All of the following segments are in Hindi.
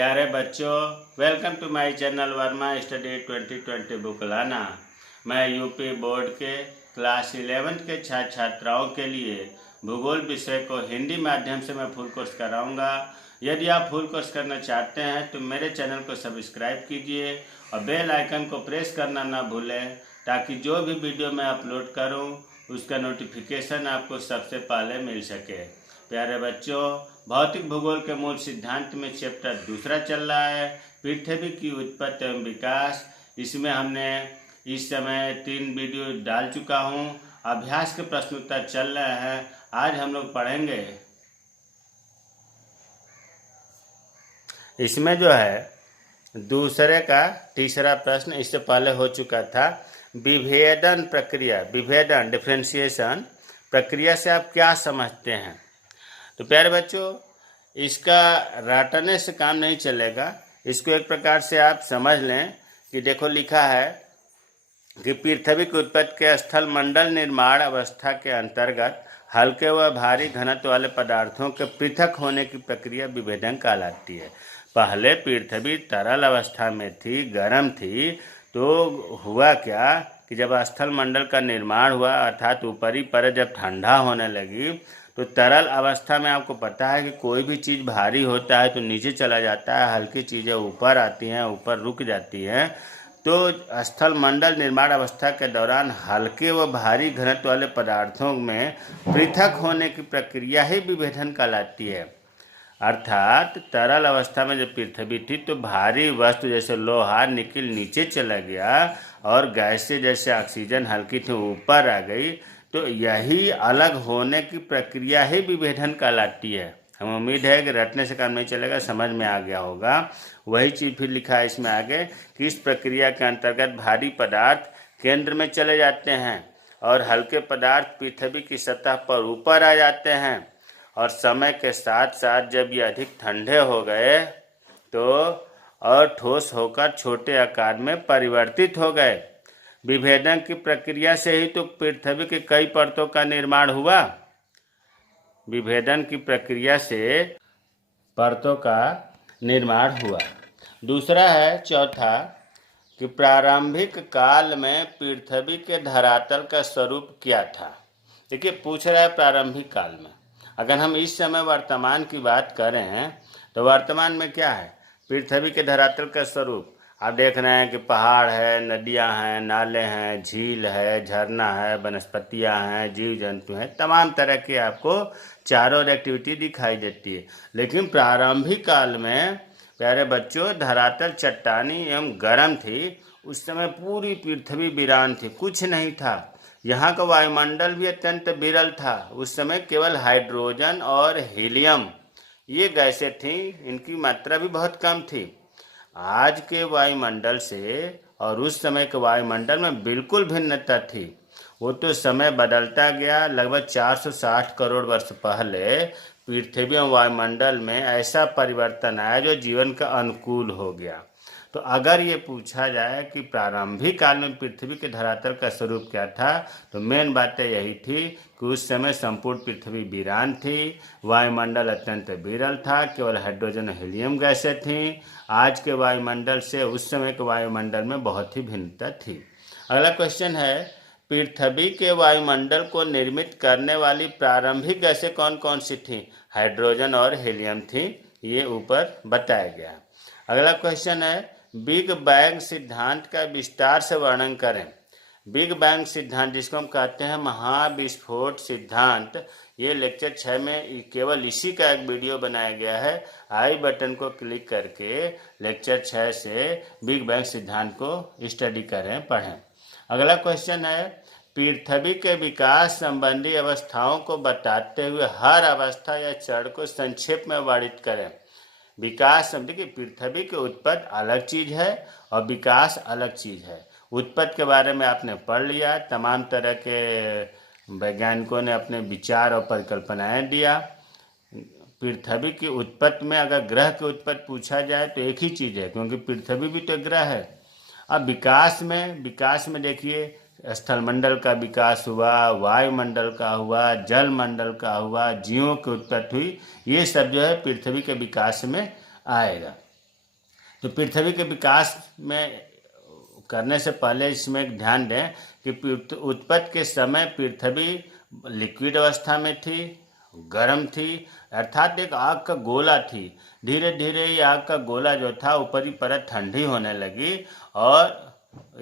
प्यारे बच्चों, welcome to my channel Verma study 2020 book लाना। मैं यूपी बोर्ड के क्लास 11 के छात्र छात्राओं के लिए भूगोल विषय को हिंदी माध्यम से मैं फुल कोर्स कराऊंगा। यदि आप फुल कोर्स करना चाहते हैं तो मेरे चैनल को सब्सक्राइब कीजिए और बेल आइकन को प्रेस करना ना भूलें, ताकि जो भी वीडियो मैं अपलोड करूं उसका नोटिफिकेशन आपको सबसे पहले मिल सके। प्यारे बच्चों, भौतिक भूगोल के मूल सिद्धांत में चैप्टर दूसरा चल रहा है, पृथ्वी की उत्पत्ति एवं विकास। इसमें हमने इस समय 3 वीडियो डाल चुका हूं। अभ्यास के प्रश्न उत्तर चल रहे हैं। आज हम लोग पढ़ेंगे, इसमें जो है दूसरे का तीसरा प्रश्न इससे पहले हो चुका था। विभेदन प्रक्रिया, विभेदन डिफरेंशिएशन प्रक्रिया से आप क्या समझते हैं? तो प्यारे बच्चों, इसका रटने से काम नहीं चलेगा। इसको एक प्रकार से आप समझ लें कि देखो लिखा है कि पृथ्वी की उत्पत्ति के स्थल मंडल निर्माण अवस्था के अंतर्गत हल्के व भारी घनत्व वाले पदार्थों के पृथक होने की प्रक्रिया विभेदन कहलाती है। पहले पृथ्वी तरल अवस्था में थी, गर्म थी, तो हुआ क्या कि जब स्थल मंडल का निर्माण हुआ अर्थात ऊपरी परत जब ठंडा होने लगी तो तरल अवस्था में आपको पता है कि कोई भी चीज़ भारी होता है तो नीचे चला जाता है, हल्की चीज़ें ऊपर आती हैं, ऊपर रुक जाती हैं। तो स्थल मंडल निर्माण अवस्था के दौरान हल्के व भारी घनत्व वाले पदार्थों में पृथक होने की प्रक्रिया ही विभेदन कहलाती है। अर्थात तरल अवस्था में जब पृथ्वी थी तो भारी वस्तु जैसे लोहा निकल नीचे चला गया और गैसें जैसे ऑक्सीजन हल्की थी ऊपर आ गई, तो यही अलग होने की प्रक्रिया ही विभेदन कहलाती है। हम उम्मीद है कि रटने से काम नहीं चलेगा, समझ में आ गया होगा। वही चीज़ फिर लिखा है इसमें आगे कि इस प्रक्रिया के अंतर्गत भारी पदार्थ केंद्र में चले जाते हैं और हल्के पदार्थ पृथ्वी की सतह पर ऊपर आ जाते हैं, और समय के साथ साथ जब ये अधिक ठंडे हो गए तो और ठोस होकर छोटे आकार में परिवर्तित हो गए। विभेदन की प्रक्रिया से ही तो पृथ्वी की कई परतों का निर्माण हुआ। विभेदन की प्रक्रिया से परतों का निर्माण हुआ। दूसरा है चौथा कि प्रारंभिक काल में पृथ्वी के धरातल का स्वरूप क्या था। देखिए पूछ रहा है प्रारंभिक काल में। अगर हम इस समय वर्तमान की बात करें तो वर्तमान में क्या है? पृथ्वी के धरातल का स्वरूप आप देख रहे हैं कि पहाड़ है, नदियां हैं, नाले हैं, झील है, झरना है, वनस्पतियां हैं, जीव जंतु हैं, तमाम तरह की आपको चारों ओर एक्टिविटी दिखाई देती है। लेकिन प्रारंभिक काल में प्यारे बच्चों धरातल चट्टानी एवं गर्म थी। उस समय पूरी पृथ्वी वीरान थी, कुछ नहीं था। यहाँ का वायुमंडल भी अत्यंत विरल था। उस समय केवल हाइड्रोजन और हीलियम ये गैसें थीं, इनकी मात्रा भी बहुत कम थी। आज के वायुमंडल से और उस समय के वायुमंडल में बिल्कुल भिन्नता थी। वो तो समय बदलता गया। लगभग 460 करोड़ वर्ष पहले पृथ्वी और वायुमंडल में ऐसा परिवर्तन आया जो जीवन का अनुकूल हो गया। तो अगर ये पूछा जाए कि प्रारंभिक काल में पृथ्वी के धरातल का स्वरूप क्या था, तो मेन बातें यही थी कि उस समय संपूर्ण पृथ्वी वीरान थी, वायुमंडल अत्यंत विरल था, केवल हाइड्रोजन और हीलियम गैसें थीं। आज के वायुमंडल से उस समय के वायुमंडल में बहुत ही भिन्नता थी। अगला क्वेश्चन है, पृथ्वी के वायुमंडल को निर्मित करने वाली प्रारंभिक गैसें कौन कौन सी थीं? हाइड्रोजन और हीलियम थीं, ये ऊपर बताया गया। अगला क्वेश्चन है, बिग बैंग सिद्धांत का विस्तार से वर्णन करें। बिग बैंग सिद्धांत जिसको हम कहते हैं महाविस्फोट सिद्धांत, ये लेक्चर 6 में केवल इसी का एक वीडियो बनाया गया है। आई बटन को क्लिक करके लेक्चर 6 से बिग बैंग सिद्धांत को स्टडी करें, पढ़ें। अगला क्वेश्चन है, पृथ्वी के विकास संबंधी अवस्थाओं को बताते हुए हर अवस्था या चरण को संक्षेप में वर्णित करें। विकास शब्द की पृथ्वी की उत्पत्ति अलग चीज़ है और विकास अलग चीज़ है। उत्पत्ति के बारे में आपने पढ़ लिया, तमाम तरह के वैज्ञानिकों ने अपने विचार और परिकल्पनाएं दिया। पृथ्वी की उत्पत्ति में अगर ग्रह की उत्पत्ति पूछा जाए तो एक ही चीज़ है, क्योंकि पृथ्वी भी तो ग्रह है। अब विकास में देखिए स्थलमंडल का विकास हुआ, वायुमंडल का हुआ, जल मंडल का हुआ, जीवों की उत्पत्ति हुई। ये सब जो है पृथ्वी के विकास में आएगा। तो पृथ्वी के विकास में करने से पहले इसमें एक ध्यान दें कि उत्पत्ति के समय पृथ्वी लिक्विड अवस्था में थी, गर्म थी, अर्थात एक आग का गोला थी। धीरे धीरे ये आग का गोला जो था ऊपरी परत ठंडी होने लगी और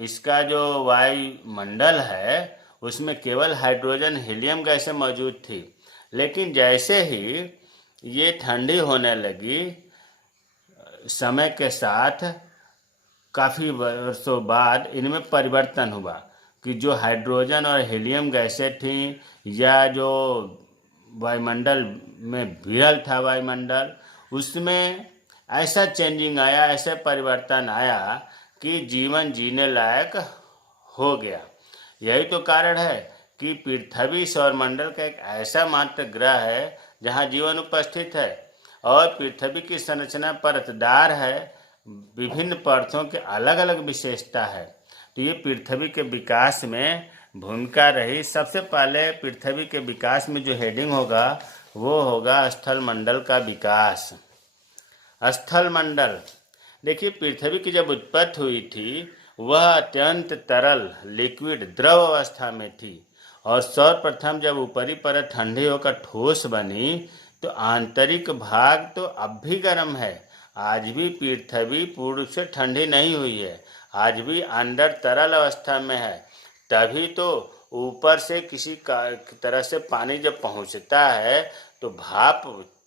इसका जो वायुमंडल है उसमें केवल हाइड्रोजन हीलियम गैसें मौजूद थी। लेकिन जैसे ही ये ठंडी होने लगी, समय के साथ काफ़ी वर्षों बाद इनमें परिवर्तन हुआ कि जो हाइड्रोजन और हीलियम गैसें थीं या जो वायुमंडल में विरल था वायुमंडल, उसमें ऐसा चेंजिंग आया, ऐसा परिवर्तन आया कि जीवन जीने लायक हो गया। यही तो कारण है कि पृथ्वी सौरमंडल का एक ऐसा मात्र ग्रह है जहाँ जीवन उपस्थित है और पृथ्वी की संरचना परतदार है, विभिन्न परतों के अलग अलग विशेषता है। तो ये पृथ्वी के विकास में भूमिका रही। सबसे पहले पृथ्वी के विकास में जो हेडिंग होगा वो होगा स्थल मंडल का विकास। स्थल मंडल, देखिए पृथ्वी की जब उत्पत्ति हुई थी वह अत्यंत तरल लिक्विड द्रव अवस्था में थी और सर्वप्रथम जब ऊपरी परत ठंडी होकर ठोस बनी तो आंतरिक भाग तो अब भी गर्म है। आज भी पृथ्वी पूर्ण रूप से ठंडी नहीं हुई है, आज भी अंदर तरल अवस्था में है। तभी तो ऊपर से किसी तरह से पानी जब पहुंचता है तो भाप,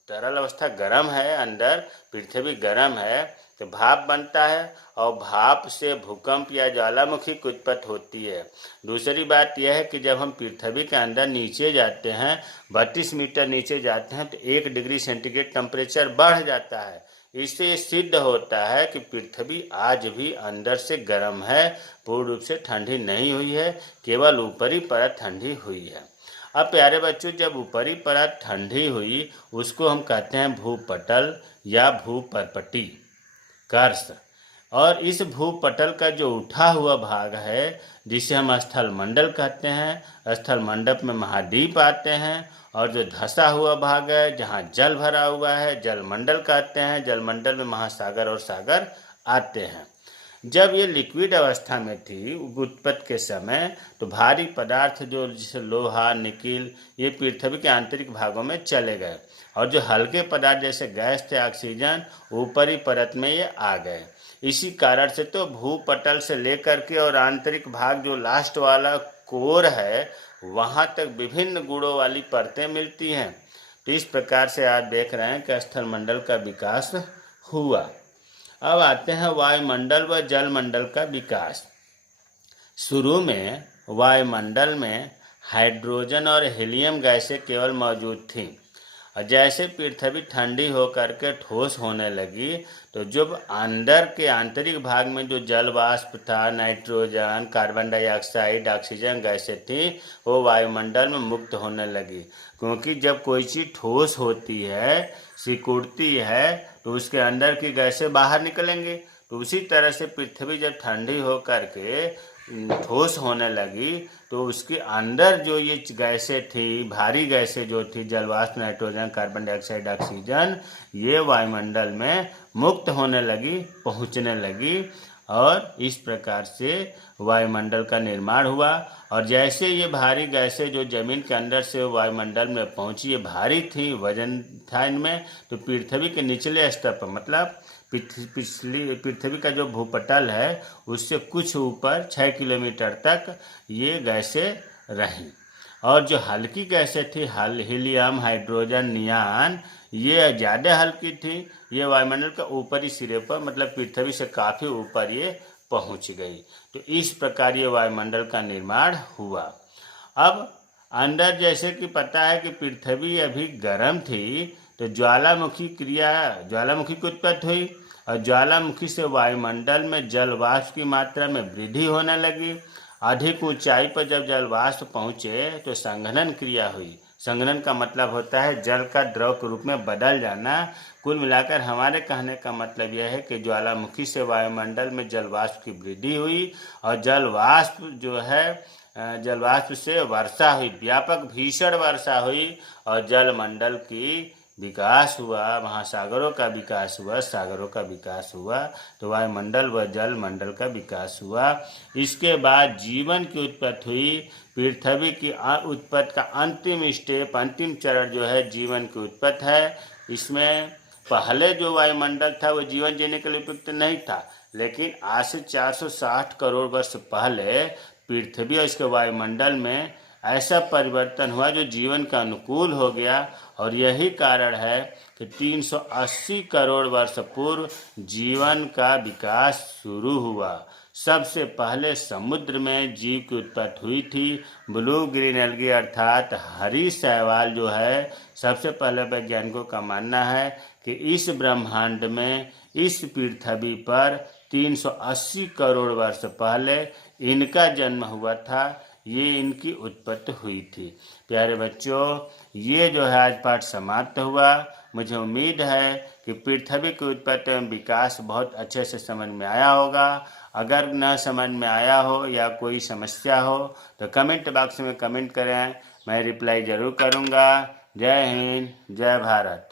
तरल अवस्था गर्म है, अंदर पृथ्वी गर्म है तो भाप बनता है और भाप से भूकंप या ज्वालामुखी की उत्पत्ति होती है। दूसरी बात यह है कि जब हम पृथ्वी के अंदर नीचे जाते हैं, 32 मीटर नीचे जाते हैं तो 1 डिग्री सेंटीग्रेड टेम्परेचर बढ़ जाता है। इससे ये सिद्ध होता है कि पृथ्वी आज भी अंदर से गर्म है, पूर्ण रूप से ठंडी नहीं हुई है, केवल ऊपरी परत ठंडी हुई है। अब प्यारे बच्चों, जब ऊपरी परत ठंडी हुई उसको हम कहते हैं भूपटल या भूपर्पटी कर्ष। और इस भूपटल का जो उठा हुआ भाग है जिसे हम स्थल मंडल कहते हैं, स्थल मंडप में महाद्वीप आते हैं और जो धंसा हुआ भाग है जहाँ जल भरा हुआ है जलमंडल कहते हैं। जलमंडल में महासागर और सागर आते हैं। जब ये लिक्विड अवस्था में थी उत्पत्ति के समय तो भारी पदार्थ जो जैसे लोहा, निकिल, ये पृथ्वी के आंतरिक भागों में चले गए और जो हल्के पदार्थ जैसे गैस थे, ऑक्सीजन, ऊपरी परत में ये आ गए। इसी कारण से तो भूपटल से लेकर के और आंतरिक भाग जो लास्ट वाला कोर है वहाँ तक विभिन्न गुणों वाली परतें मिलती हैं। तो इस प्रकार से आज देख रहे हैं कि स्थल मंडल का विकास हुआ। अब आते हैं वायुमंडल व जलमंडल का विकास। शुरू में वायुमंडल में हाइड्रोजन और हीलियम गैसें केवल मौजूद थीं और जैसे पृथ्वी ठंडी होकर के ठोस होने लगी तो जब अंदर के आंतरिक भाग में जो जल वाष्प था, नाइट्रोजन, कार्बन डाइऑक्साइड, ऑक्सीजन गैसें थी, वो वायुमंडल में मुक्त होने लगी। क्योंकि जब कोई चीज़ ठोस होती है, सिकुड़ती है, तो उसके अंदर की गैसें बाहर निकलेंगी। तो उसी तरह से पृथ्वी जब ठंडी होकर के ठोस होने लगी तो उसके अंदर जो ये गैसें थी, भारी गैसें जो थी, जलवाष्प, नाइट्रोजन, कार्बन डाइऑक्साइड, ऑक्सीजन, ये वायुमंडल में मुक्त होने लगी, पहुंचने लगी और इस प्रकार से वायुमंडल का निर्माण हुआ। और जैसे ये भारी गैसें जो जमीन के अंदर से वायुमंडल में पहुंची, ये भारी थी, वजन था इनमें, तो पृथ्वी के निचले स्तर पर, मतलब पृथ्वी का जो भूपटल है उससे कुछ ऊपर 6 किलोमीटर तक ये गैसें रहीं। और जो हल्की गैसें थी, हीलियम, हाइड्रोजन, नियान, ये ज़्यादा हल्की थी। ये वायुमंडल का ऊपरी सिरे पर, मतलब पृथ्वी से काफ़ी ऊपर ये पहुंच गई। तो इस प्रकार ये वायुमंडल का निर्माण हुआ। अब अंदर जैसे कि पता है कि पृथ्वी अभी गर्म थी तो ज्वालामुखी की उत्पत्ति हुई और ज्वालामुखी से वायुमंडल में जल वाष्प की मात्रा में वृद्धि होने लगी। अधिक ऊंचाई पर जब जल वाष्प पहुँचे तो संघनन क्रिया हुई। संघनन का मतलब होता है जल का द्रव के रूप में बदल जाना। कुल मिलाकर हमारे कहने का मतलब यह है कि ज्वालामुखी से वायुमंडल में जल वाष्प की वृद्धि हुई और जल वाष्प से वर्षा हुई, व्यापक भीषण वर्षा हुई और जलमंडल की विकास हुआ, महासागरों का विकास हुआ, सागरों का विकास हुआ, तो वायुमंडल व जल मंडल का विकास हुआ। इसके बाद जीवन की उत्पत्ति हुई। पृथ्वी की उत्पत्ति का अंतिम स्टेप, अंतिम चरण जो है जीवन की उत्पत्ति है। इसमें पहले जो वायुमंडल था वो जीवन जीने के लिए उपयुक्त नहीं था, लेकिन आज से 460 करोड़ वर्ष पहले पृथ्वी और इसके वायुमंडल में ऐसा परिवर्तन हुआ जो जीवन का अनुकूल हो गया। और यही कारण है कि 380 करोड़ वर्ष पूर्व जीवन का विकास शुरू हुआ। सबसे पहले समुद्र में जीव की उत्पत्ति हुई थी। ब्लू ग्रीन एल्गी अर्थात हरी शैवाल जो है, सबसे पहले वैज्ञानिकों का मानना है कि इस ब्रह्मांड में, इस पृथ्वी पर 380 करोड़ वर्ष पहले इनका जन्म हुआ था। ये इनकी उत्पत्ति हुई थी। प्यारे बच्चों, ये जो है आज पाठ समाप्त हुआ। मुझे उम्मीद है कि पृथ्वी की उत्पत्ति एवं विकास बहुत अच्छे से समझ में आया होगा। अगर न समझ में आया हो या कोई समस्या हो तो कमेंट बॉक्स में कमेंट करें, मैं रिप्लाई ज़रूर करूँगा। जय हिंद, जय भारत।